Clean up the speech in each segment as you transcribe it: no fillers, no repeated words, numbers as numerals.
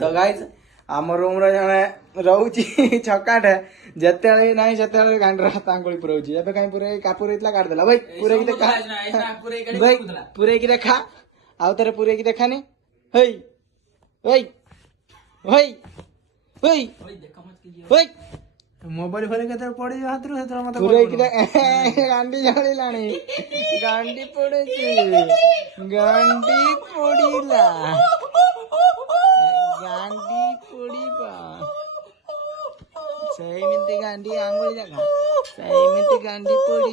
तो गाइस आम रूम जड़े रोचे छकाटे जिते ना से गांडी हाथ आंगुली पुराऊँ एवं कहीं पूरे कापुर काटदेला भाई पूरे देखा भाई पूरे देखा आउ थे पूरे देखानी हई हई हई हई हई मोबाइल फोन के पड़ी हाथ मत गांडी जलिला गांडी पड़े गांडी पड़ा गांडी पड़ा सेमती गांडी आंगुली देखा सेमती गांडी पड़ा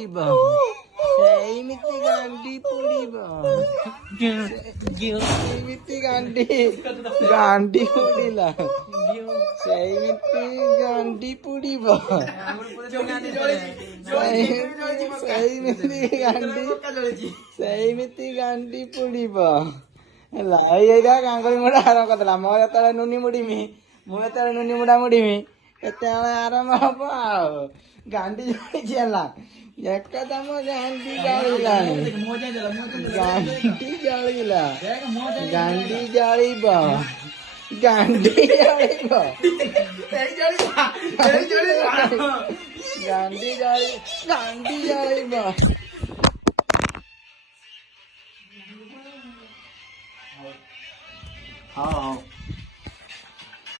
सेमती गांडी पड़ा सेमती गांडी गांडी पड़ा सेमती गांडी पड़ा सेमती गांडी सेमती गांडी पड़ा आंगुली मुड़ा आरम करदेला मो जो नुनी मुड़ीमी मुझे नुनी मुड़ा मुड़ीमी एत आरम हम गांडी जोड़ा एकदम गांडी जलिला गांडी जलिला गांडी जलिब गांडी जलिब गांडी जलि गांडी जलिब हाँ